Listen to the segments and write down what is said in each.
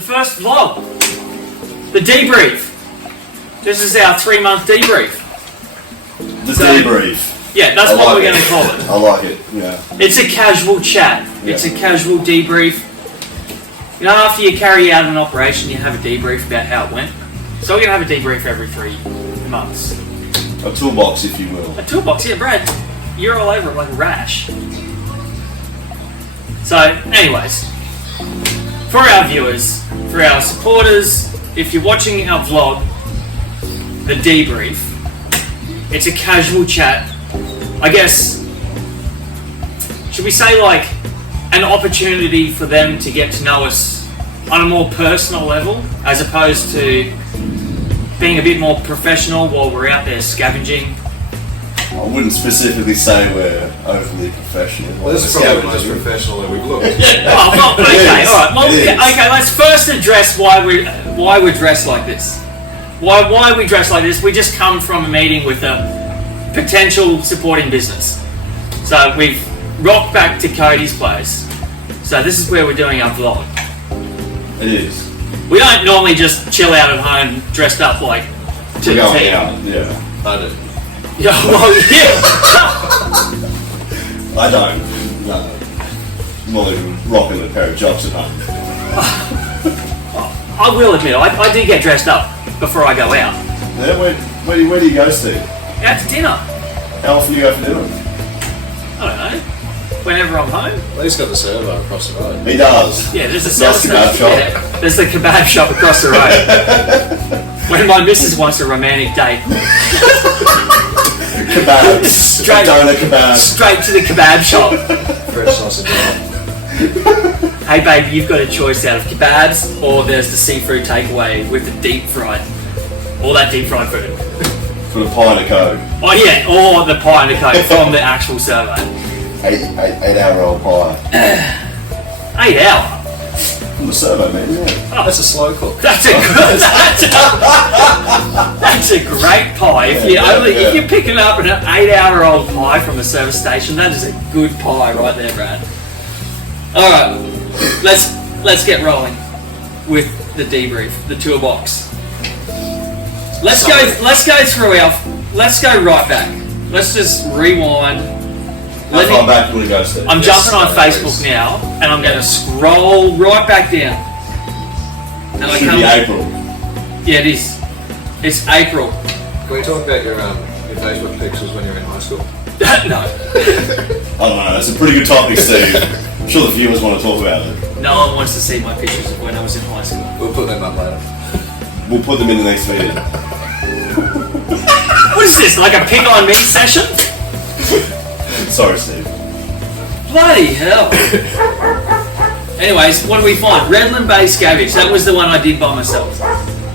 the first vlog. The debrief. This is our 3-month debrief. The debrief. Yeah, that's what we're going to call it. I like it, yeah. It's a casual chat. Yeah. It's a casual debrief. You know, after you carry out an operation, you have a debrief about how it went. So we're going to have a debrief every 3 months. A toolbox, if you will. A toolbox, yeah, Brad. You're all over it like a rash. So, anyways, for our viewers, for our supporters, if you're watching our vlog, the debrief, it's a casual chat. I guess, should we say like an opportunity for them to get to know us on a more personal level, as opposed to being a bit more professional while we're out there scavenging? I wouldn't specifically say we're overly professional. Well, this is probably the most professional that we've looked. Oh, well, okay, alright. Well, okay, let's first address why we're dressed like this. Why we dress like this? We just come from a meeting with a potential supporting business. So we've rocked back to Cody's place. So this is where we're doing our vlog. It is. We don't normally just chill out at home dressed up like to We're the going team. out, yeah. I do. Yeah, well, yeah. I don't. No. I'm not even rocking a pair of jocks at home. I will admit, I do get dressed up before I go out. Yeah, where do you go, Steve? Out to dinner. How often do you go for dinner? I don't know. Whenever I'm home. Well, he's got the servo across the road. He does. Yeah, there's a Nice kebab shop. Yeah, there's the kebab shop across the road. When my missus wants a romantic date, Kebabs. Straight- Doner kebab. straight to the kebab shop. Fresh sausage roll. Hey babe, you've got a choice out of kebabs or there's the seafood takeaway with the deep fried. All that deep fried food. For a pint of Coke. Oh yeah, or the pie and a coke from the actual servo. 8-hour-old pie. 8 hour. From the servo, man, yeah. That's a slow cook. That's a great pie. If you're picking up an 8-hour-old pie from a service station, that is a good pie right there, Brad. All right, let's get rolling with the debrief, the toolbox. Let's go right back. Let's just rewind. How far back will we go, Steve? I'm jumping on Facebook now, and I'm going to scroll right back down. And It should be April. Yeah, it is. It's April. Can we talk about your Facebook pictures when you were in high school? No. I don't know, that's a pretty good topic, Steve. I'm sure the viewers want to talk about it. No one wants to see my pictures of when I was in high school. We'll put them up later. We'll put them in the next video. What is this, like a pick on me session? Sorry, Steve. Bloody hell. Anyways, what do we find? Redland Bay Scavengers. That was the one I did by myself.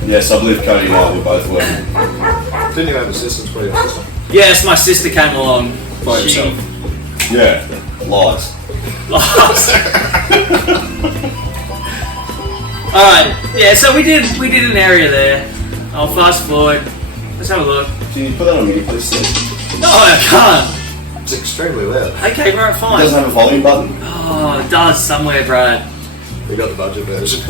Yes, I believe Cody and I were both working. Didn't you have assistance for your sister? Yes, my sister came along. By himself. Yeah, lies. Alright, yeah, so we did an area there. I'll fast forward. Let's have a look. Can you put that on mute, please, Steve? No, I can't. It's extremely loud. Okay, right, It fine. doesn't have a volume button. Oh, it does somewhere, Brad. We got the budget version.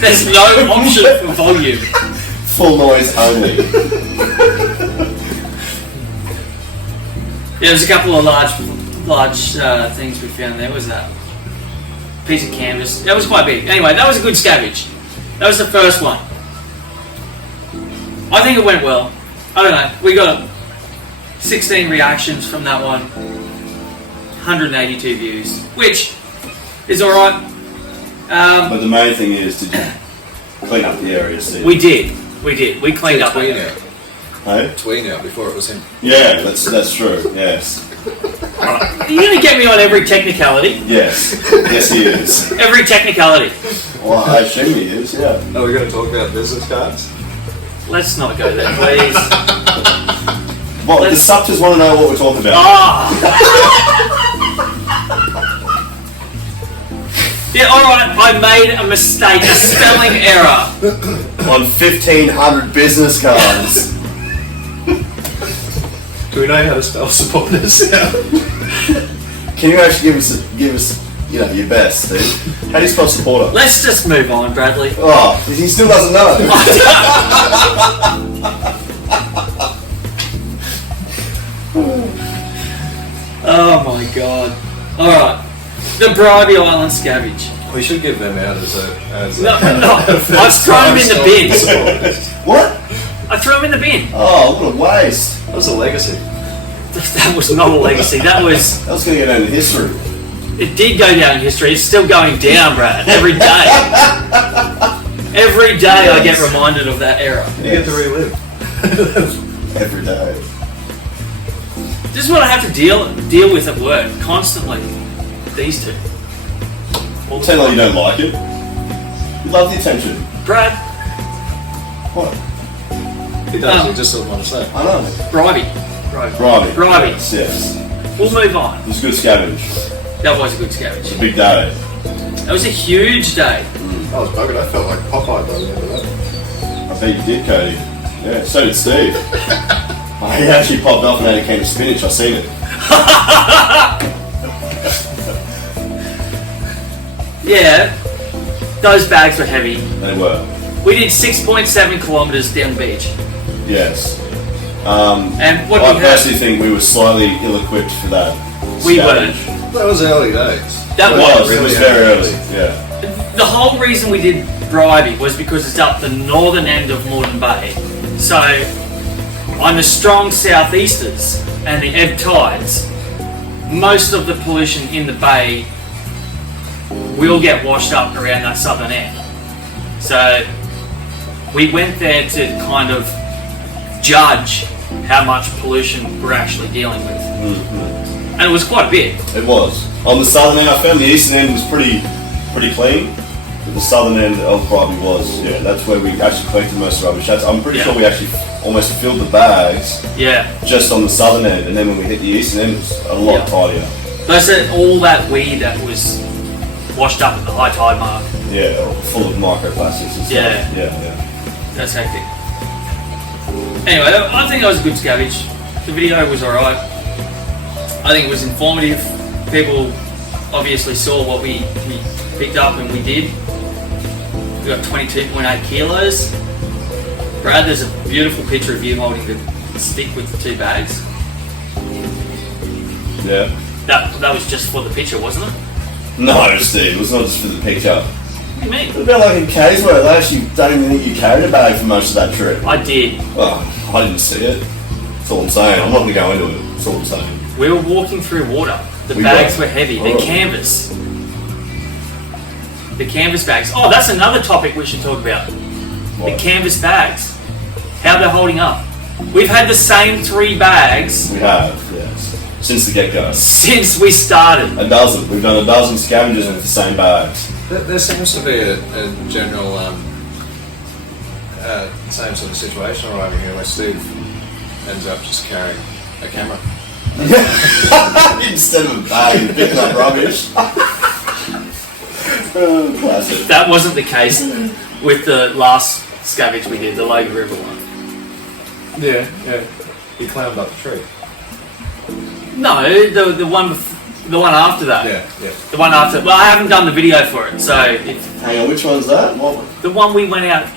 There's no option for volume. Full noise only. Yeah, there's a couple of large things we found there. What was that? Piece of canvas. That was quite big. Anyway, that was a good scavenge. That was the first one. I think it went well. I don't know. We got 16 reactions from that one. 182 views, which is alright. But the main thing is, did you clean up the area, Steve? We did. We cleaned up. Tween out. Hey? Tween out before it was him. Yeah, that's true, yes. Are you going to get me on every technicality? Yes. Yes, he is. Every technicality. Well, I assume he is, yeah. Are we going to talk about business cards? Let's not go there, please. Well, the subters want to know what we're talking about. Yeah, alright, I made a mistake, a spelling error. On 1,500 business cards. Do we know how to spell supporters? Can you actually give us You know, your best, Steve. How do you spell supporter? Let's just move on, Bradley. Oh, he still doesn't know. Oh my god. Alright. The Bribey Island Scavenge. We should give them out as No. I've thrown them in the bin. What? I threw them in the bin. Oh, what a waste. That was a legacy. That was not a legacy. That was... That was going to get down in history. It did go down in history. It's still going down, Brad. Every day. Every day I get reminded of that era. You get to relive. Every day. This is what I have to deal with at work constantly. These two. Pretend like you don't like it. You love the attention. Brad, What? He does, he just doesn't want to say it. I know. Bribey. Bribey. Yes. We'll move on. It was a good scavenge. That was a good scavenge. It's a big day. That was a huge day. I was buggered, I felt like Popeye by the end of that. I bet you did, Cody. Yeah, so did Steve. He actually popped off and had a can of spinach. I seen it. Yeah, those bags were heavy. They were. We did 6.7 kilometres down the beach. Yes. And what I we had, personally think we were slightly ill-equipped for that. we scavenge. weren't. That was early days. That It was. was. It was very early. Yeah. The whole reason we did Bribey was because it's up the northern end of Moreton Bay. So, on the strong southeasters and the ebb tides, most of the pollution in the bay will get washed up around that southern end. So, we went there to kind of judge how much pollution we're actually dealing with. Mm-hmm. And it was quite a bit. It was. On the southern end, I found the eastern end was pretty clean. But the southern end of Bribey was, yeah, that's where we actually collected most of the rubbish. I'm pretty Yeah. sure we actually almost filled the bags Yeah. just on the southern end, and then when we hit the eastern end, it was a lot Yeah. tidier. That's all that weed that was washed up at the high tide mark. Yeah, full of microplastics and stuff. Yeah. Yeah. That's hectic. Anyway, I think that was a good scavenge. The video was alright. I think it was informative. People obviously saw what we picked up, and we did. We got 22.8 kilos. Brad, there's a beautiful picture of you holding the stick with the two bags. Yeah. That was just for the picture, wasn't it? No, Steve, it was not just for the picture. What do you mean? What about like in caves where they actually don't even think you carried a bag for most of that trip? I did. Oh, I didn't see it. That's all I'm saying. I'm not going to go into it. That's all I'm saying. We were walking through water. The We bags were. were heavy. Oh. They're canvas. The canvas bags. Oh, that's another topic we should talk about. What? The canvas bags. How they're holding up. We've had the same 3 bags We have, yes. Since the get-go. since we started. A dozen. We've done a dozen scavengers with the same bags. There seems to be a general same sort of situation right over here where Steve ends up just carrying a camera. Instead of a bag, picking up rubbish. Oh, classic. That wasn't the case with the last scavenge we did, the Logan River one. Yeah. He climbed up the tree. No, the one after that. Yeah. The one after. Well, I haven't done the video for it, so Hang on, which one's that? What? the one we went out.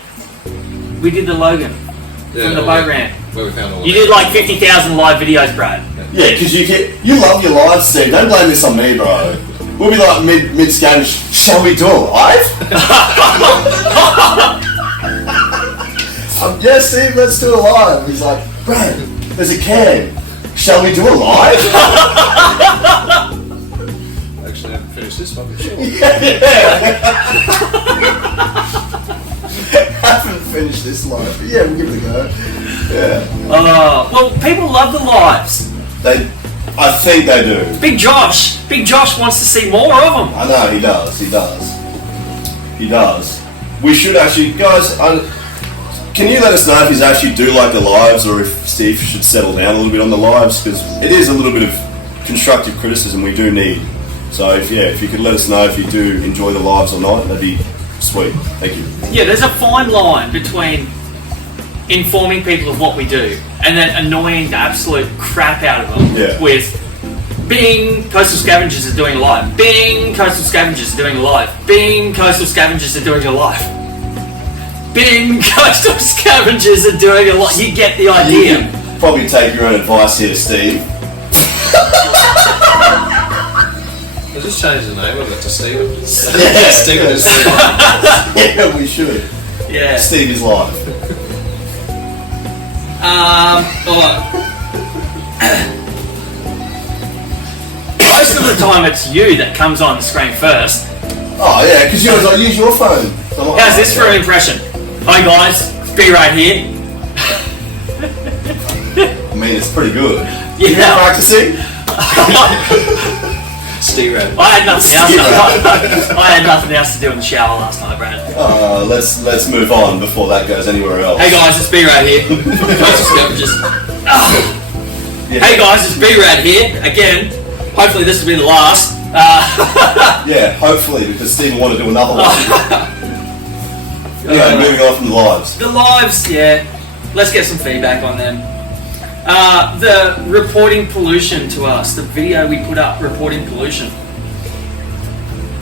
We did the Logan from the boat ramp. Where we found all You the- did like 50,000 live videos, Brad. Yeah, because you love your lives, Steve. Don't blame this on me, bro. We'll be like mid scavenge. Shall we do a live? Yes, Steve. Let's do a live. He's like, Brad, there's a can. Shall we do a live? Actually, I haven't finished this one, but sure. Haven't finished this live, but yeah, we'll give it a go. Yeah. Well, people love the lives. I think they do. Big Josh wants to see more of them. I know he does. He does. We should actually, guys. Can you let us know if you actually do like the lives, or if Steve should settle down a little bit on the lives, because it is a little bit of constructive criticism we do need. So if you could let us know if you do enjoy the lives or not, that'd be sweet. Thank you. Yeah, there's a fine line between informing people of what we do and then annoying the absolute crap out of them Yeah. with Bing, Coastal Scavengers are doing a live. Bing, Coastal Scavengers are doing a live. Bing, Coastal Scavengers are doing a live. Bing, Coastal Scavengers are doing a live. You get the idea. You can probably take your own advice here, Steve. We'll just change the name of it to Steven. Yeah. Steven is Yeah, we should. Yeah. Steve is live. Alright. Most of the time it's you that comes on the screen first. Oh yeah, because you always like use your phone. So I'm like, How's this for an impression? Hi guys, it's B right here. I mean, it's pretty good. Yeah. You been practicing? Steve. I had nothing else. I had nothing else to do in the shower last night, Brad. Let's move on before that goes anywhere else. Hey guys, it's B right here. Coastal Scavengers. Yeah. Hey guys, it's B right here again. Hopefully this will be the last. Yeah, hopefully, because Steve wanted to do another one. Anyway, moving on from the lives. The lives, yeah. Let's get some feedback on them. The reporting pollution to us, the video we put up reporting pollution.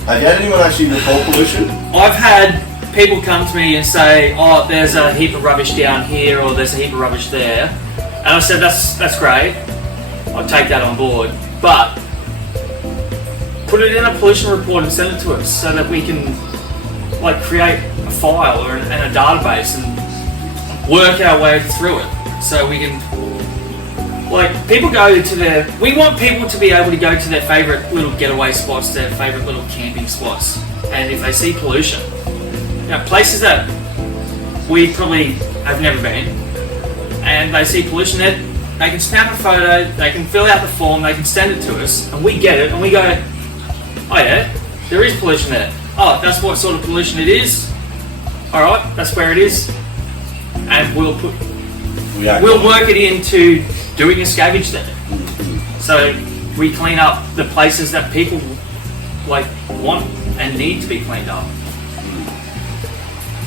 Have you had anyone actually report pollution? I've had people come to me and say, oh, there's a heap of rubbish down here or there's a heap of rubbish there. And I said, that's great. I'll take that on board. But put it in a pollution report and send it to us so that we can like create a file and a database and work our way through it. So we can, like, people go to we want people to be able to go to their favourite little getaway spots, their favourite little camping spots. And if they see pollution, you know, places that we probably have never been, and they see pollution there, they can snap a photo, they can fill out the form, they can send it to us, and we get it, and we go, oh yeah, there is pollution there. Oh, that's what sort of pollution it is. Alright, that's where it is. And we'll work it into doing a scavenge there. So we clean up the places that people like want and need to be cleaned up.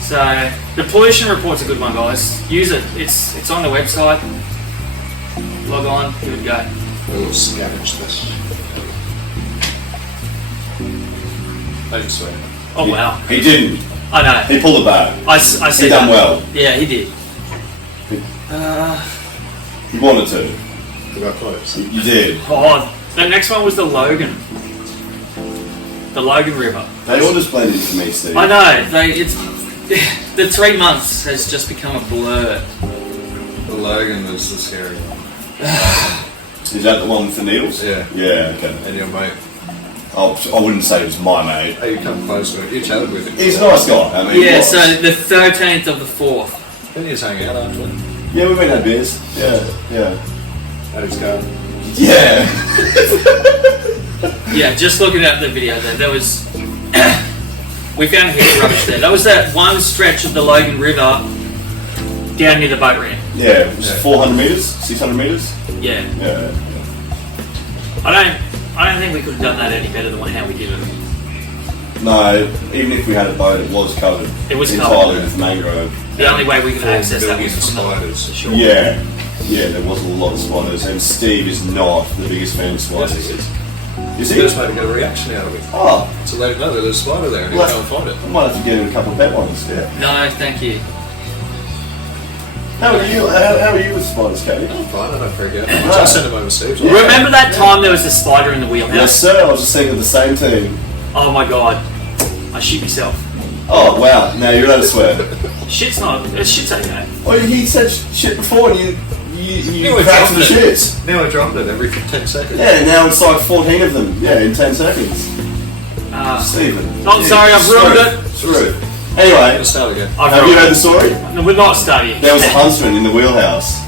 So the pollution report's a good one, guys. Use it. It's on the website. Log on, give it a go. We'll scavenge this. I didn't swear. Oh wow. He didn't. I know. He pulled it back. I see He done that. well. Yeah, he did. He wanted to. We got close. You did. Oh, the next one was the Logan. The Logan River. They all just blended for me, Steve. I know. The 3 months has just become a blur. The Logan was the scary one. Is that the one with the needles? Yeah. Yeah, okay. And your mate. I wouldn't say it was my mate. Oh, you come close to it. You chatted with him. He's a nice guy. I mean, he Yeah, was. so the 13th of the 4th. Then you just hang out after it. Yeah, we went and had beers. Yeah. At his car. Yeah. Yeah, just looking at the video there was... we found a heap of rubbish there. That was that one stretch of the Logan River down near the boat ramp. Yeah, it was Yeah. 400 metres, 600 metres. Yeah. Yeah. I don't think we could have done that any better than how we did it. No, even if we had a boat, it was covered. It was entirely covered. with mangrove. The only way we could access that was Billions of from spiders. the shore. Yeah, there was a lot of spiders, and Steve is not the biggest fan of spiders. Yes, it Is You he? just maybe get a reaction out of it. Oh, So let him know that there's a spider there and he'll Well, go and find it. I might have to get him a couple of pet ones. Yeah. No, thank you. How are you? How are you with spiders, Katie? I'm fine, I don't freak out. I send him overseas. Yeah. Remember that time there was a spider in the wheelhouse? Yes, sir. I was just thinking of the same thing. Oh my god. I shit myself. Oh wow! Now you're allowed to swear. Shit's okay. Well, he said shit before, and you were cracked the dropping it. shits. Now I dropped it every 10 seconds. Yeah, now it's like 14 of them. Yeah, in 10 seconds. Stephen. I'm sorry, I've ruined it. It's rude. Anyway, Let's start again. I've have you ruined heard the story? it. No, we're not studying. There was a huntsman in the wheelhouse,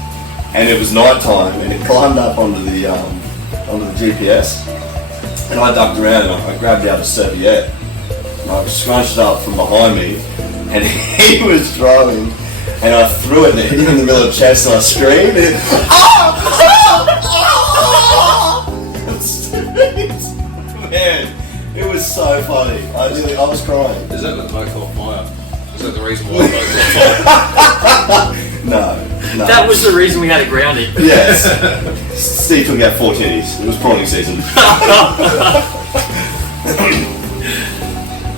and it was night time, and it climbed up onto the GPS, and I ducked around and I grabbed out a serviette, and I scrunched it up from behind me, and he was throwing, and I threw it and it hit him in the middle of the chest, and I screamed, and man, it was so funny. I was crying. Is that the I caught fire? Is that the reason why I caught fire? No. That was the reason we had it grounded. Yes. Steve took out 4 titties. It was prawning season.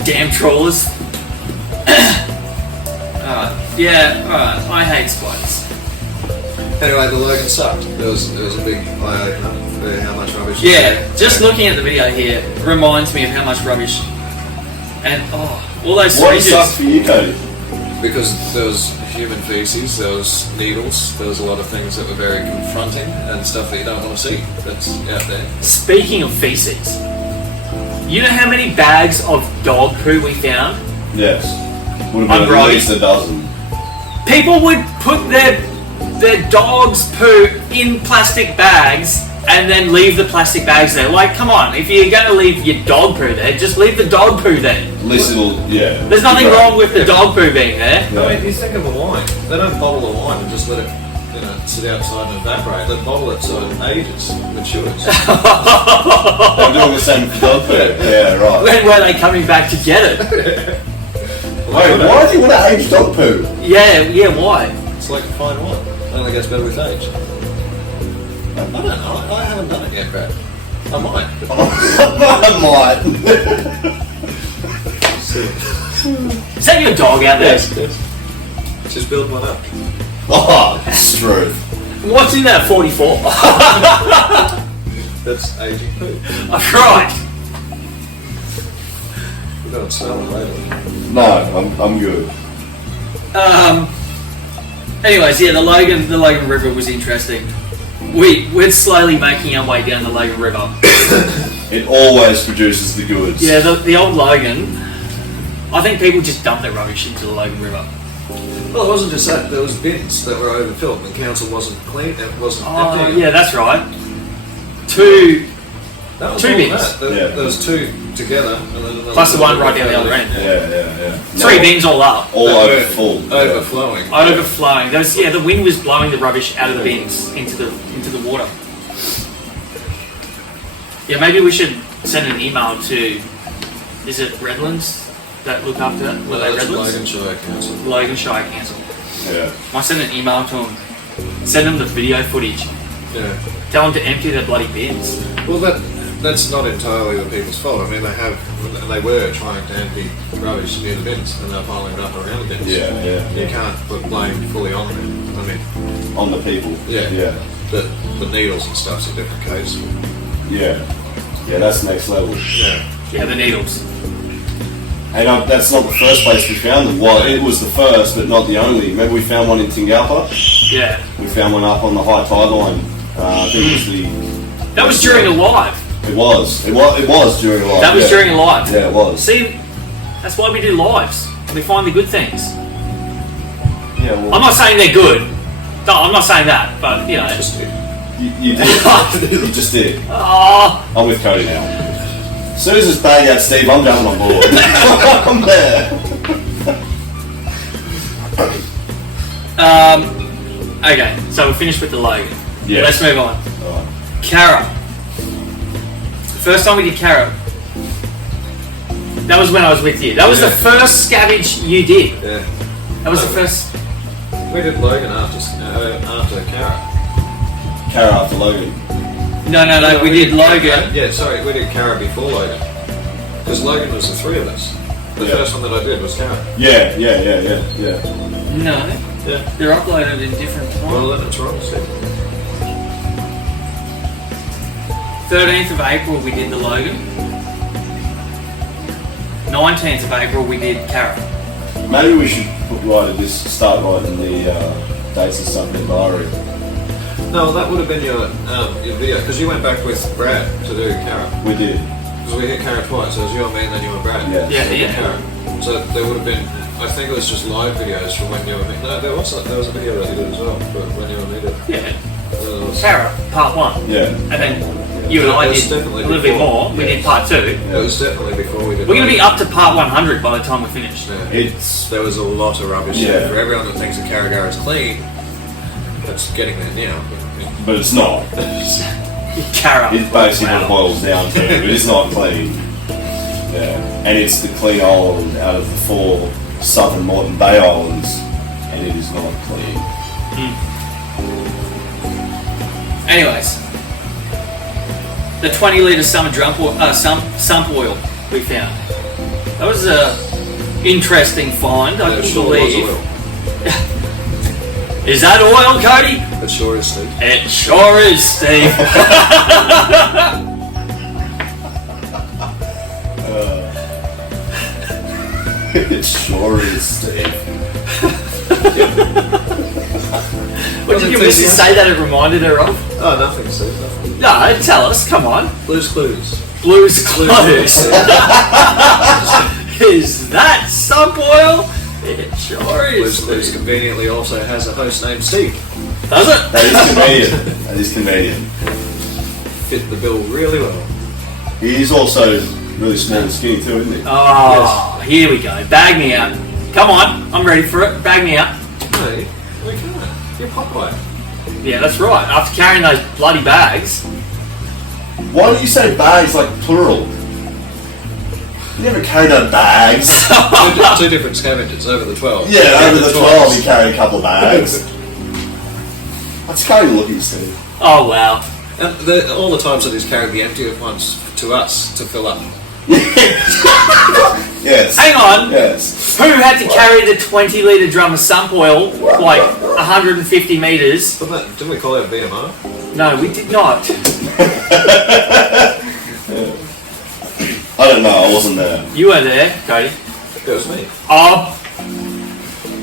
Damn trawlers. Alright. I hate spiders. Anyway, the Logan sucked. There was a big eye opener for how much rubbish. Yeah, just looking at the video here reminds me of how much rubbish. And all those What stages. sucked for you, Cody? Because there was human feces, there was needles, there was a lot of things that were very confronting and stuff that you don't want to see that's out there. Speaking of feces, you know how many bags of dog poo we found? Yes. Would have been at least a dozen. People would put their dog's poo in plastic bags and then leave the plastic bags there. Like, come on, if you're going to leave your dog poo there, just leave the dog poo there. At least it'll, yeah. There's nothing wrong with the dog poo being there. Yeah. I mean, you think of a wine. They don't bottle the wine and just let it, sit outside and evaporate. They bottle it so it ages, matures. I'm doing the same for dog poo. Yeah, right. When were they coming back to get it? Wait, why do you want to age dog poo? Yeah, why? It's like fine wine. It only gets better with age. I don't know. I haven't done it yet, Brad. I might. I might. Is that your dog out there? Yes. Just build one up. Oh, screw. What's in that 44? That's aging poo. Right. We've got to smell it later. No, I'm good. Anyways, yeah, the Logan River was interesting. We're slowly making our way down the Logan River. It always produces the goods. Yeah, the old Logan. I think people just dump their rubbish into the Logan River. Well, it wasn't just that. There was bins that were overfilled. The council wasn't clean. It wasn't empty. Yeah, that's right. Two That was two all bins. that. There was two together. And then another plus the one right down the other end. Yeah. Three bins all up. All over full. Overflowing. Overflowing. The wind was blowing the rubbish out of the bins into the water. Yeah, maybe we should send an email to. Is it Redlands that look after that? Were they Redlands? Logan Shire Council. Logan Shire Council. Yeah. Might send an email to them. Send them the video footage. Yeah. Tell them to empty their bloody bins. Well, that's not entirely the people's fault. I mean, they were trying to empty rubbish near the bins, and they're piling it up around the bins. Yeah. You can't put blame fully on them. I mean, On the people. Yeah. The needles and stuff's a different case. Yeah, that's next level. Yeah, the needles. And that's not the first place we found them. Well, it was the first, but not the only. Remember we found one in Tingalpa? Yeah. We found one up on the high tide line. I think it was the... That was during a live. It was during a live. That was during a live. Yeah, it was. See, that's why we do lives. We find the good things. Yeah, well... I'm not saying they're good. No, I'm not saying that, but you know. Just did. You did. You just did. Oh, I'm with Cody now. As soon as this bag out, Steve, I'm jumping on board. I'm there. okay, so we're finished with the Logan. Yeah. Let's move on. Alright. Cara. First time we did Cara. That was when I was with you. That was the first scavenge you did. Yeah. That was the first. We did Logan after Cara. Cara after Logan. No, we did Logan. Yeah, sorry, we did Cara before Logan. Because Logan was the three of us. The first one that I did was Cara. Yeah. No, Yeah. they're uploaded in different times. Well, then it's wrong, Steve. 13th of April we did the Logan. 19th of April we did Cara. Maybe we should start writing the dates and stuff in the diary. No, that would have been your video, because you went back with Brad to do Cara. We did. Because we hit Cara twice, so it was you and me and then you and Brad. Yeah. Cara. So there would have been, I think it was just live videos from when you and me. No, there was a video that you did as well, but when you and me did. Yeah. Cara, part 1. Yeah. And then you and I did a little bit more. We did part 2. It was definitely before we did. We're going to be up to part 100 by the time we finish. Yeah. There was a lot of rubbish. Yeah. For everyone that thinks that Carragher is clean, that's getting there now. But it's not. Cara. It's basically what it boils down to. But it's not clean. Yeah. And it's the clean island out of the 4 southern Moreton Bay Islands. And it is not clean. Anyways, the 20-litre sump oil we found. That was a interesting find. I That couldn't sure believe. was oil. Is that oil, Cody? It sure is, Steve. It sure is, Steve. It sure is, Steve. What did you miss to say that it reminded her of? Oh, nothing, Steve. Nothing. No, tell us. Come on. Blue's Clues. Blue's Clues. Is that sump oil? It sure Blue's is. Clues Steve. conveniently also has a host named Steve. Does it? That is convenient. That is convenient. Fit the bill really well. He's also really small and skinny too, isn't he? Oh, here we go. Bag me out. Come on. I'm ready for it. Bag me out. No, we can't. You're Popeye. Yeah, that's right. After carrying those bloody bags. Why don't you say bags like plural? You never carry no bags. Two different scavengers over the 12. Yeah, over the 12 you carry a couple of bags. That's kind of looking, Steve. Oh, wow. And all the times that he's carried the empty ones to us to fill up. Yes. Hang on. Yes. Who had to carry the 20-litre drum of sump oil like 150 metres? Didn't we call it BMR? No, we did not. I don't know, I wasn't there. You were there, Cody. It was me. Oh,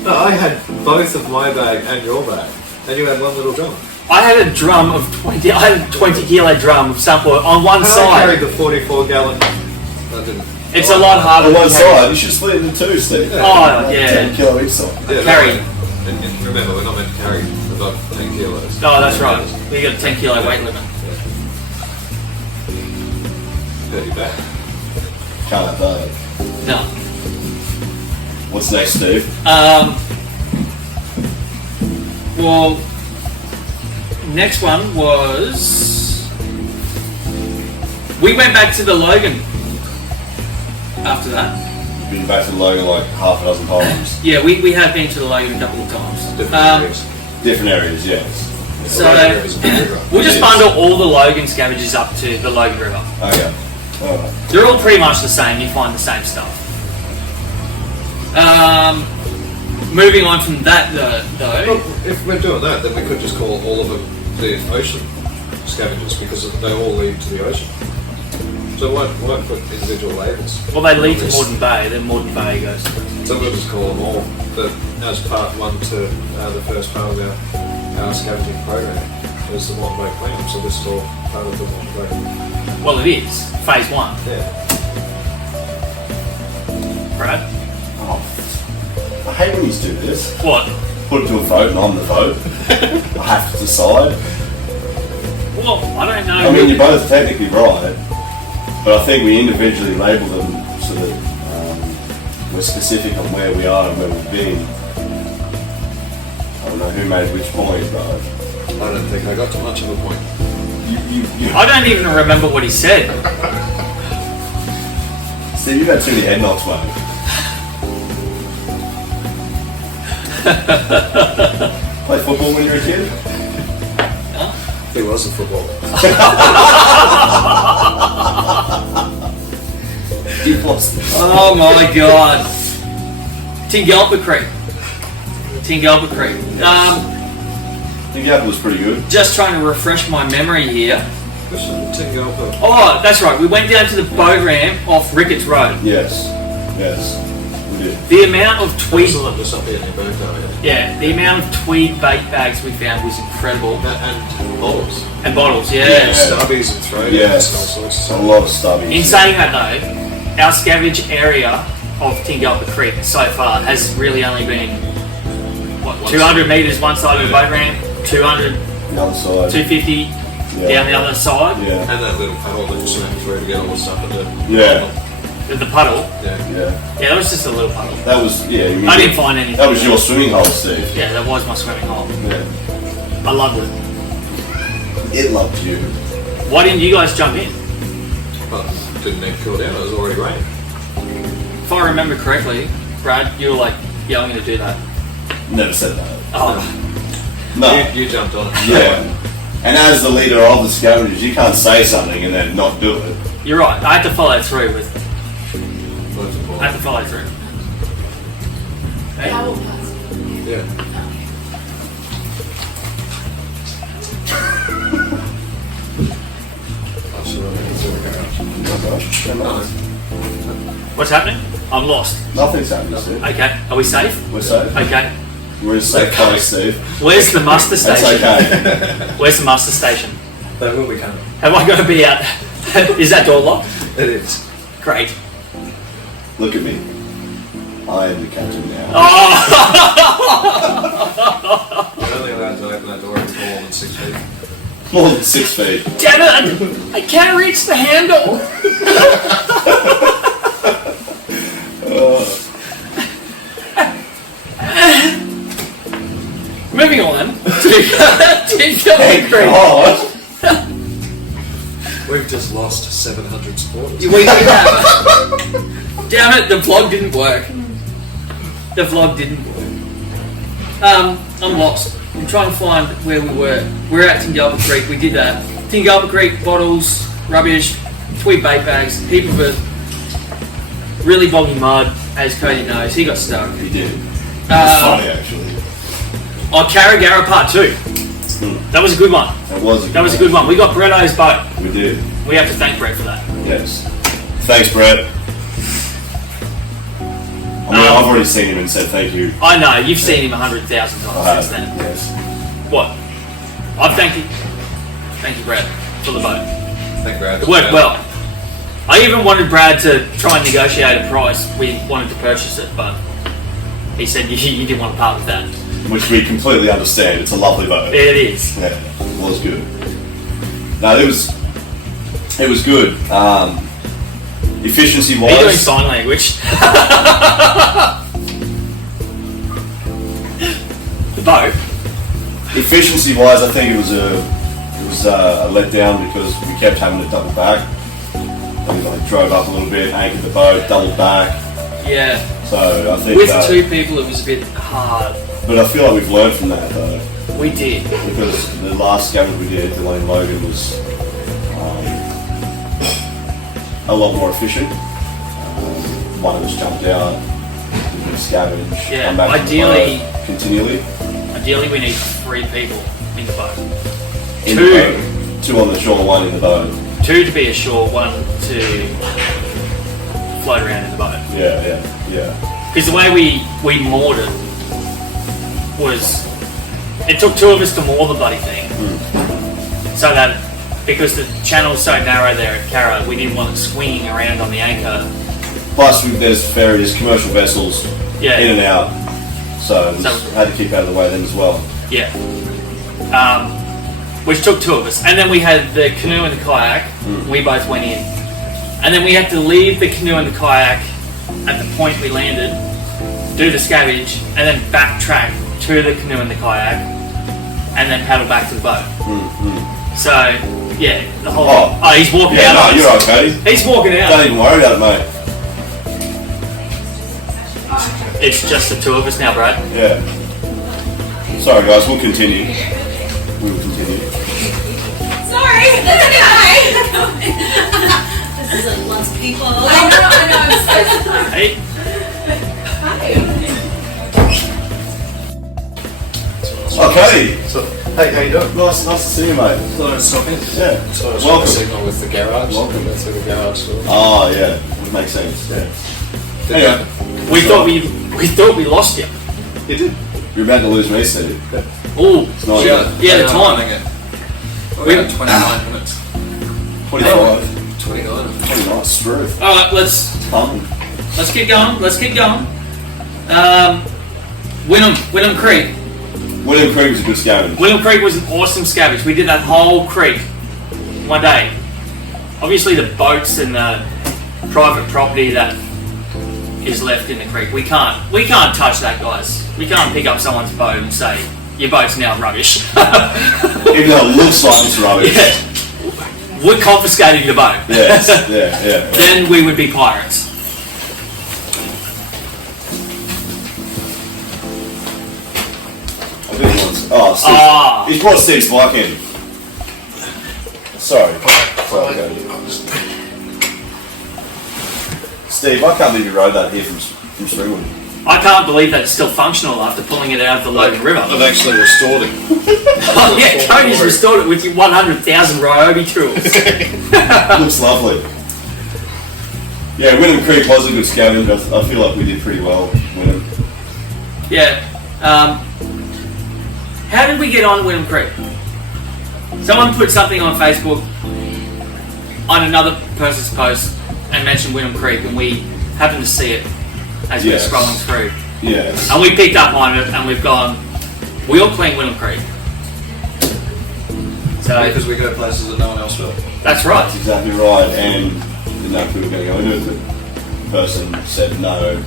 No, I had both of my bag and your bag. And you had one little drum. I had a drum of 20. I had a 20-kilo drum of sump oil on one I side. carried the 44-gallon. I didn't. It's a lot harder. On to one carry. side, you should split it into two, Steve. Oh, yeah. 10 kilo each side. Yeah, Carry. And remember, we're not meant to carry above 10 kilos. Oh, that's right. We got a 10-kilo weight limit. Dirty bag. Can't have that. No. What's next, Steve? Well, next one was we went back to the Logan. After that, You've been back to Logan like half a dozen times. yeah, we have been to the Logan a couple of times. Different areas. Different areas, yes. So we'll just Yes. bundle all the Logan scavengers up to the Logan River. Okay. Alright. They're all pretty much the same. You find the same stuff. Moving on from that though. Well, if we're doing that, then we could just call all of them the ocean scavengers because they all lead to the ocean. So why put individual labels? Well, they lead to Morden Bay. Then Morden Bay goes. So we'll just call them all as part one to the first part of our scavenging program. There's the Morden Bay cleanup, so this is all part of the Morden Bay. Well, it is phase one, Yeah. Brad. Oh, I hate when you do this. What? Put it to a vote and I'm the vote. I have to decide. Well, I don't know. I mean, you're both technically right, but I think we individually label them so that we're specific on where we are and where we've been. I don't know who made which point, but I don't think I got to much of a point. I don't even remember what he said. Steve, you've had too many head knocks, mate. Play football when you were a kid? He was a footballer. You lost it. Oh my god. Tingalpa Creek. Tingalpa Creek. I think Apple was pretty good. Just trying to refresh my memory here. Tingalpa. Oh, that's right. We went down to the boat ramp off Ricketts Road. Yes. Yes. We did. The amount of tweed, Not just up here in your birthday. yeah, the amount of tweed bait bags we found was incredible. And bottles. And bottles, yeah. Yeah. Stubbies and throwdowns Yes. and all sorts of A stuff. lot of stubbies. In saying that though, our scavenge area of Tingalpa Creek so far has really only been, what, 200 metres one side of the boat ramp, 200, The other side. 250 down the other side. Yeah. And that little paddle that you swam through to get all the stuff in the Yeah. The puddle. Yeah. Yeah. Yeah, that was just a little puddle. That was, yeah. You mean I didn't find anything. That was your swimming hole, Steve. Yeah, that was my swimming hole. Yeah. I loved it. It loved you. Why didn't you guys jump in? But didn't need to cool down, it was already raining. If I remember correctly, Brad, you were like, yeah, I'm going to do that. Never said that. Oh, No. You jumped on it. Yeah. And as the leader of the Scavengers, you can't say something and then not do it. You're right. I had to follow through with. I had to follow through. Hey. Yeah. What's happening? I'm lost. Nothing's happening, Steve. Okay. Are we safe? We're safe. Okay. We're in safe place, Steve. Where's the muster That's station? okay. Where's the muster station? They will be coming. Have I got to be out? Is that door locked? It is. Great. Look at me. I am the captain now. Oh! You're only allowed to open that door if it's more than 6 feet. More than 6 feet. Damn it! I can't reach the handle. Moving on to Thank God. We've just lost 700 supporters. We have. Damn it! The vlog didn't work. The vlog didn't work. I'm lost. I'm trying to find where we were. We're at Tingalpa Creek. We did that. Tingalpa Creek, bottles, rubbish, tweed bait bags, heap of it. Really boggy mud, as Cody knows. He got stuck. He did. It was funny, actually. Oh, Carragara Part 2. That was a good one. That was a good one. We got Bretto's boat. We did. We have to thank Brett for that. Yes. Thanks, Brett. I mean, I've already seen him and said thank you. I know, you've seen him 100,000 times I since have. then. Yes. What? I've thanked you. Thank you, Brad, for the boat. Thank you, Brad. It worked well. I even wanted Brad to try and negotiate a price. We wanted to purchase it, but he said you didn't want to part with that. Which we completely understand. It's a lovely boat. It is. Yeah, it was good. No, it was good. Efficiency Are you doing wise, sign language? The boat. efficiency wise, I think it was a letdown because we kept having to double back. We like drove up a little bit, anchored the boat, doubled back. Yeah. So I think With 2 people, it was a bit hard. but I feel like we've learned from that though, We did. because the last scavenger we did, Delane Logan, was a lot more efficient. One of us jumped out, we scavenge, Yeah, come back to the ideally- boat continually. Ideally, we need 3 people in the boat. In the 2. boat. 2 on the shore, 1 in the boat. 2 to be ashore, 1 to float around in the boat. Yeah. Because the way we moored it was, it took 2 of us to moor the bloody thing. So that, because the channel's so narrow there at Carra, we didn't want it swinging around on the anchor. Plus, there's ferries, commercial vessels Yeah. in and out, so we So- had to keep out of the way then as well. Yeah. Which took 2 of us. And then we had the canoe and the kayak. We both went in. And then we had to leave the canoe and the kayak at the point we landed, do the scavenge, and then backtrack to the canoe and the kayak, and then paddle back to the boat. So, yeah, the whole... Oh, he's walking Yeah, out. no, on you're us. okay. He's walking out. Don't even worry about it, mate. It's just the 2 of us now, Brad. Yeah. Sorry, guys. We'll continue. We will continue. Sorry, that's okay. This is like lots of people. I know, I'm so sorry. Hey, Okay. So, hey, how you doing? Nice to see you, mate. Thought I'd stop in. Yeah. So I was Welcome. signal with the garage. Welcome. That's where the garage store. Oh, yeah. Would make sense. Yeah. Anyway, we thought we lost you. you did. You're about to lose me, Steve. Oh, It's not yeah, good. the time. We got 29 minutes. 25. 29. 29. Smooth. All right, let's keep going. Let's keep going. Wynnum Creek. William Creek was a good scavenge. Wynnum Creek was an awesome scavenge. We did that whole creek one day. Obviously, the boats and the private property that is left in the creek, we can't touch that, guys. We can't pick up someone's boat and say your boat's now rubbish. Even though it looks like it's rubbish. Yeah. We're confiscating the boat. Yes. Yeah. Then we would be pirates. I think once. Oh, Steve. Ah. He's brought Steve's bike in. Sorry. Okay. Steve, I can't believe you rode that here from Springwood. I can't believe that it's still functional after pulling it out of the Logan River. I've actually restored it. Oh yeah, Cody's restored it with your 100,000 Ryobi tools. Looks lovely. Yeah, Wynnum Creek was a good scavenger. I feel like we did pretty well. Wynnum. Yeah. How did we get on Wynnum Creek? Someone put something on Facebook on another person's post and mentioned Wynnum Creek, and we happened to see it as we were scrolling through. Yes. And we picked up on it, and we've gone, we'll clean Wynnum Creek. So Because we go places that no one else will. that's right. That's exactly right. And didn't know if we were going to go into it. The person said no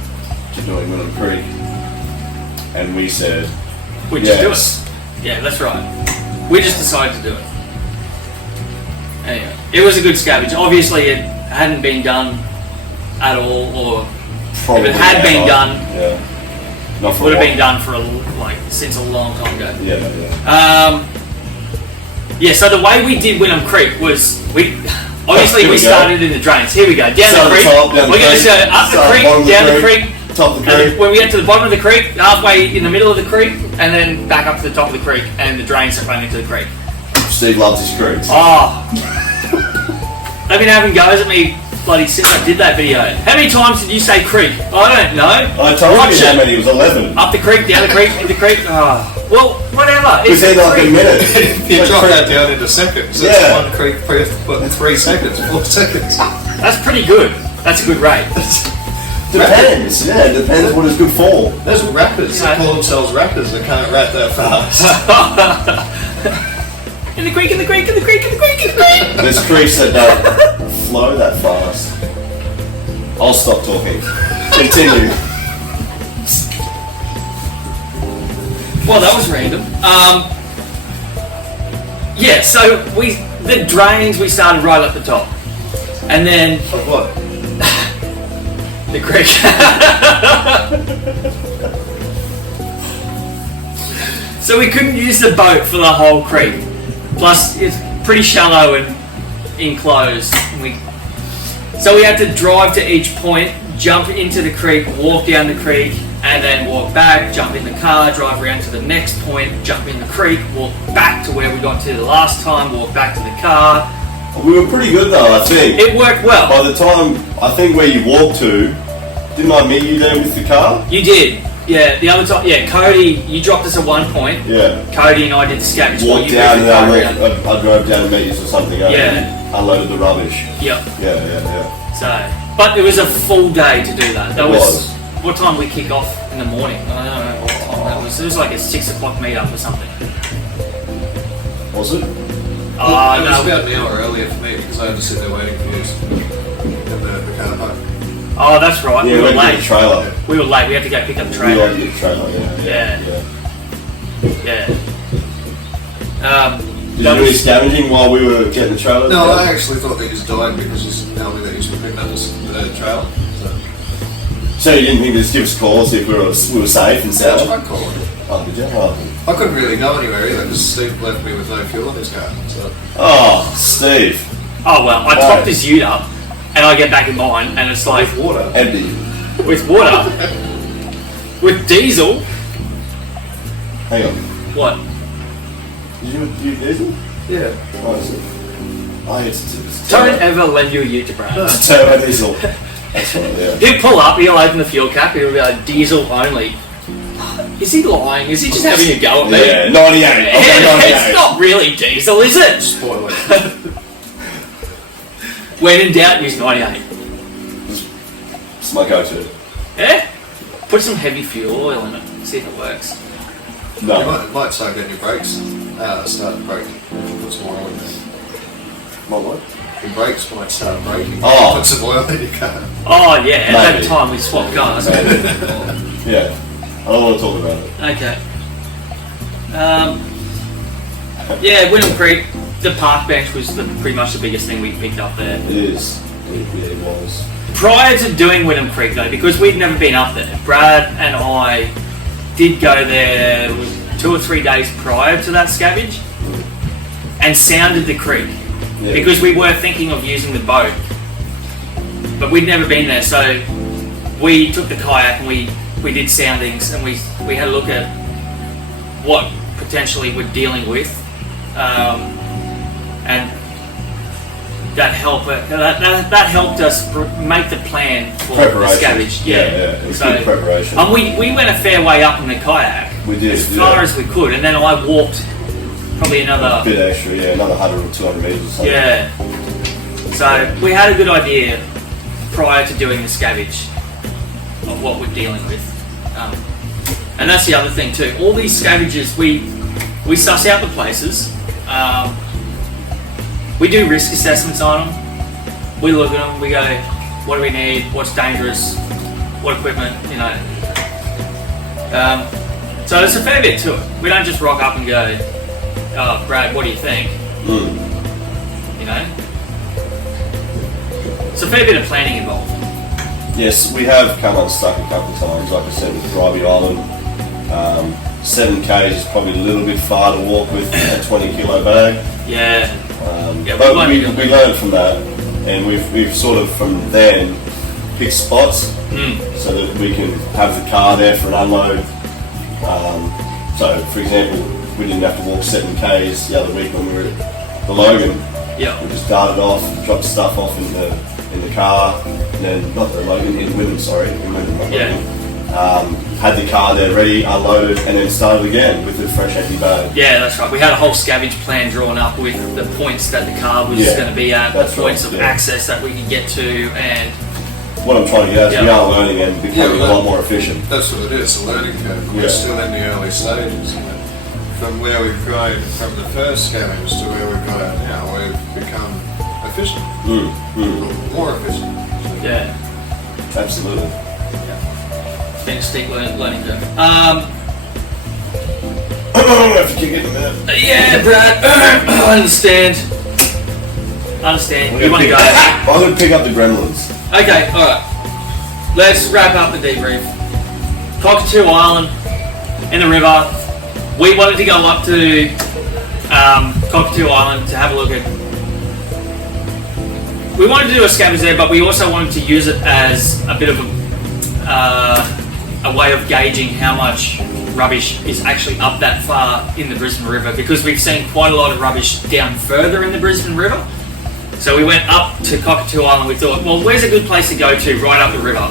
to doing Wynnum Creek. And we said, We just do yes. it. Yeah, that's right. We just decided to do it. Anyway, it was a good scavenge. Obviously, it hadn't been done at all, or Probably if it had been never. done, Yeah. Not for would a have been while. done for since a long time ago. Yeah, yeah. Yeah. So the way we did Wynnum Creek was obviously Here we we go. started in the drains. Here we go down Start the at creek. the top, down the We're going to creek. go up the Start creek, bottom of the down the creek. creek. Top of the And creek. when we get to the bottom of the creek, halfway in the middle of the creek, and then back up to the top of the creek, and the drains that run into the creek. Steve loves his creeks. Oh, they've been having goes at me bloody since I did that video. How many times did you say creek? I don't know. I told Watch you how it. many. It was 11. Up the creek, down the creek, in the creek. Oh, well, whatever. It was in like a creek. minute. You Like drop creek. that down into seconds. Yeah. That's one creek per 3 seconds, 4 seconds. That's pretty good. That's a good rate. Depends. Yeah, it depends what it's good for. There's rappers that call themselves rappers that can't rap that fast. In the creek, in the creek, in the creek, in the creek, in the creek. There's creeks that don't flow that fast. I'll stop talking. Continue. Well, that was random. Yeah, so the drains we started right at the top, and then Of what? the creek. So we couldn't use the boat for the whole creek. Plus, it's pretty shallow and enclosed. So we had to drive to each point, jump into the creek, walk down the creek, and then walk back, jump in the car, drive around to the next point, jump in the creek, walk back to where we got to the last time, walk back to the car. We were pretty good though, I think. It worked well. By the time, I think where you walked to, didn't I meet you there with the car? You did. Yeah, the other time, yeah, Cody, you dropped us at one point. Yeah. Cody and I did the scavenge. Walked You down moved and the car around. I drove down to meet you or something. Yeah. Unloaded the rubbish. Yep. Yeah. So, but it was a full day to do that. That It was. what time we kick off in the morning? I don't know what time that was. It was like a 6 o'clock meetup or something. Was it? It was No. about an hour earlier for me because I had to sit there waiting for you in the car park. Oh, that's right. Yeah, we were went to the late. trailer. We were late. We had to go pick up the We trailer. had to get the trailer, yeah. Yeah. Did you That do any was- scavenging while we were getting the trailer? No, Yeah. I actually thought that you died because you told me that you were picking up the trailer. So you didn't think they'd just give us a call, see if we were safe and So I sound? tried calling. Oh, did you? Oh. I couldn't really go anywhere either because Steve left me with no fuel in his car. So Oh, Steve. Oh well, I topped his ute up, and I get back in mine, and it's like water. Empty. with water, with diesel. Hang on. What? Did you use diesel? Yeah. Oh, is it? Oh, it's Don't ever lend your ute to Brad. It's turbo diesel. That's right, yeah. He'll pull up, he'll open the fuel cap, he'll be like, diesel only. Is he lying? Is he just having a go at me? Yeah, 98. Okay, 98. It's not really diesel, is it? Spoiler. When in doubt, use 98. It's my go-to. Yeah? Put some heavy fuel oil in it, see if it works. You No. might start getting your brakes. Start braking. Put some oil in there. What? Your brakes might start braking. Oh. Put some oil in your car. Oh yeah, at that Maybe. time we swapped cars. Yeah. I don't want to talk about it. Okay. Yeah, Wynnum Creek, the park bench was pretty much the biggest thing we picked up there. It is. It was. Prior to doing Wynnum Creek though, because we'd never been up there, Brad and I did go there 2 or 3 days prior to that scavenge and sounded the creek because we were thinking of using the boat, but we'd never been there. So we took the kayak and we did soundings, and we had a look at what potentially we're dealing with, and that helped us make the plan for the scavenge. It's good preparation. And we went a fair way up in the kayak. We did, as far as we could, and then I walked probably another bit extra, another 100 or 200 meters or something. Yeah. So we had a good idea prior to doing the scavenge of what we're dealing with, and that's the other thing too. All these scavengers, we suss out the places. We do risk assessments on them. We look at them. We go, what do we need? What's dangerous? What equipment? So there's a fair bit to it. We don't just rock up and go, "Oh, Brad, what do you think?" It's a fair bit of planning involved. Yes, we have come unstuck a couple of times. Like I said, with Bribey Island, 7K is probably a little bit far to walk with a 20 kilo bag. But we learned from that, and we've sort of from then picked spots so that we can have the car there for an unload. So, for example, we didn't have to walk 7Ks the other week when we were at the Logan. We just darted off, dropped stuff off in the car, and then not the Logan, in Wyndham, had the car there ready, unloaded, and then started again with a fresh empty bag. Yeah, that's right. We had a whole scavenge plan drawn up with the points that the car was going to be at, the points of access that we could get to, and what I'm trying to get at is we are learning and becoming a lot more efficient. That's what it is, a learning curve. We're still in the early stages. From where we've grown from the first scavengers to where we've grown now, we've become efficient. More efficient. Yeah. Absolutely. It's been a steep learning curve. I have to kick it in a minute. Yeah, Brad. I understand. You want to go? I'm going to pick up the gremlins. Okay, alright. Let's wrap up the debrief. Cockatoo Island in the river. We wanted to go up to Cockatoo Island to have a look at. We wanted to do a scavenge there, but we also wanted to use it as a bit of a way of gauging how much rubbish is actually up that far in the Brisbane River, because we've seen quite a lot of rubbish down further in the Brisbane River. So we went up to Cockatoo Island. We thought, well, where's a good place to go to right up the river?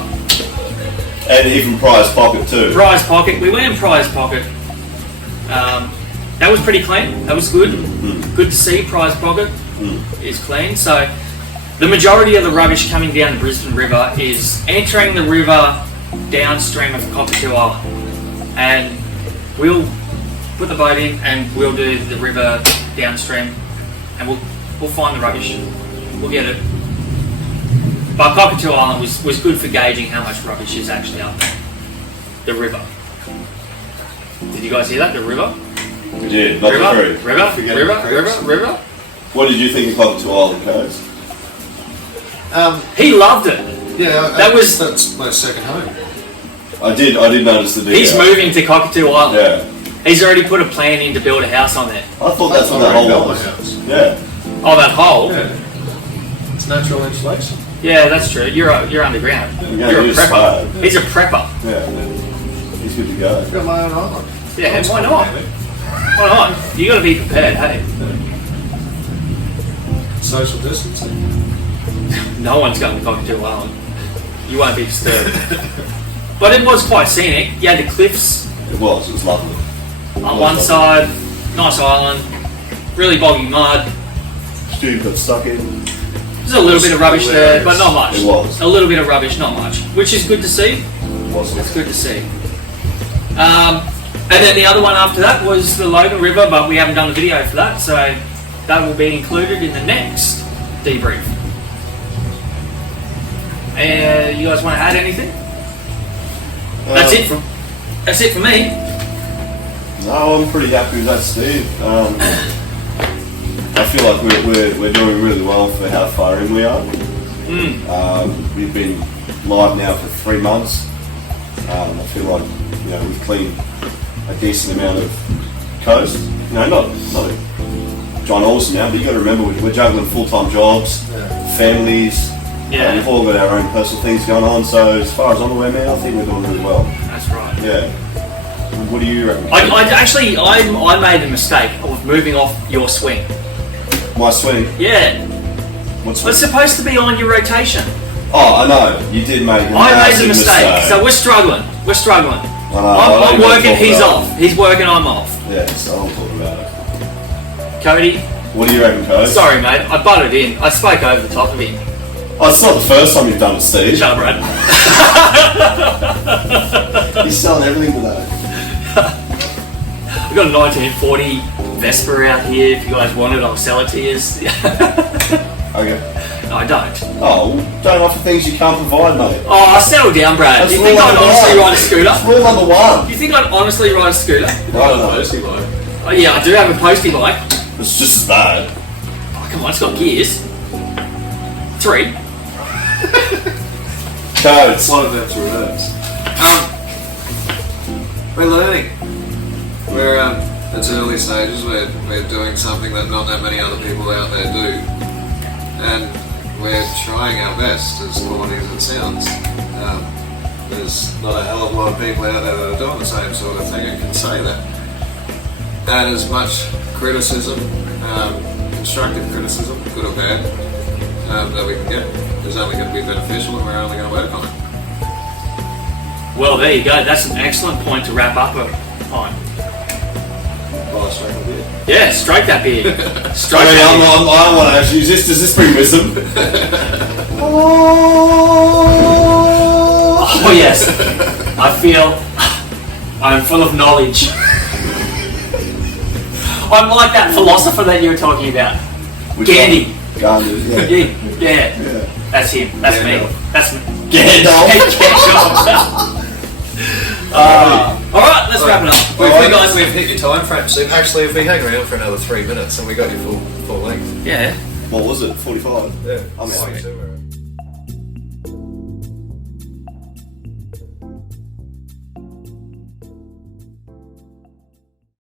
And even Prize Pocket too. Prize Pocket. We went in Prize Pocket. That was pretty clean. That was good. Good to see. Prize Pocket is clean. So the majority of the rubbish coming down the Brisbane River is entering the river downstream of Cockatoo Island. And we'll put the boat in and we'll do the river downstream, and we'll find the rubbish. We'll get it. But Cockatoo Island was good for gauging how much rubbish is actually up the river. Did you guys hear that? The river? We did. Not the creek. River. What did you think of Cockatoo Island, Codes? He loved it. Yeah, that's my second home. I did notice the detail. He's moving to Cockatoo Island. Yeah. He's already put a plan in to build a house on there. I thought that's what that hole was. Yeah. Oh, that hole? Yeah. It's natural insulation. Yeah, that's true. You're underground. You're a prepper. He's a prepper. Yeah. He's good to go. I've got my own island. Yeah, why not? Why not? You got to be prepared, hey. Social distancing. No one's going to Cockatoo Island. You won't be disturbed. But it was quite scenic. You had the cliffs. It was lovely. On one side, nice island, really boggy mud. Stu got stuck in. There's a little bit of rubbish there, but not much. It was. A little bit of rubbish, not much. Which is good to see. It was. It's good to see. And then the other one after that was the Logan River, but we haven't done the video for that, so that will be included in the next debrief. You guys want to add anything? That's it for me. No, I'm pretty happy with that, Steve. I feel like we're doing really well for how far in we are. We've been live now for 3 months. I feel like we've cleaned a decent amount of coast. No, not a ginormous amount, but you got to remember we're juggling full-time jobs, families. Yeah. We've all got our own personal things going on. So as far as I'm aware, man, I think we're doing really well. That's right. Yeah. What do you reckon? I made a mistake of moving off your swing. My swing. Yeah. What swing? It's supposed to be on your rotation. Oh, I know. You did make a I made massive a mistake. So we're struggling. We're struggling. I'm working, he's off. He's working, I'm off. Yeah, so I'll talk about it. Cody? What do you reckon, Cody? Sorry, mate. I butted in. I spoke over the top of him. Oh, it's not the first time you've done it, Steve. Shut up, Brad. He's selling everything today. We've got a 1940 Vespa out here. If you guys want it, I'll sell it to you. Okay. No, I don't. Oh, well, don't offer things you can't provide, mate. Oh, settle down, Brad. That's Do you think rule I'd number honestly one. ride a scooter? That's rule number one. Do you think I'd honestly ride a scooter? Right, no. Oh, yeah, I do have a postie bike. It's just as bad. Oh, come on, it's got gears. 3. Codes. One of them's reverse. We're learning. We're it's early stages. We're doing something that not that many other people out there do, and we're trying our best, as corny as it sounds. There's not a hell of a lot of people out there that are doing the same sort of thing and can say that. And as much criticism, constructive criticism, good or bad, that we can get is only going to be beneficial, and we're only going to work on it. Well, there you go. That's an excellent point to wrap up on. Well, I strike my beard. Yeah, strike that beard. Strike I that beard. don't want to actually use this. Does this bring wisdom? Oh, yes. I feel I'm full of knowledge. I'm like that philosopher that you were talking about. Gandhi. Gandhi, yeah. Yeah. That's him. That's Gandalf. me. That's me. Gandalf. Alright, let's wrap it up. We've hit your time frame, so actually if we hang around for another 3 minutes and we got your full length. Yeah. What was it? 45? Yeah. I'm out. 42.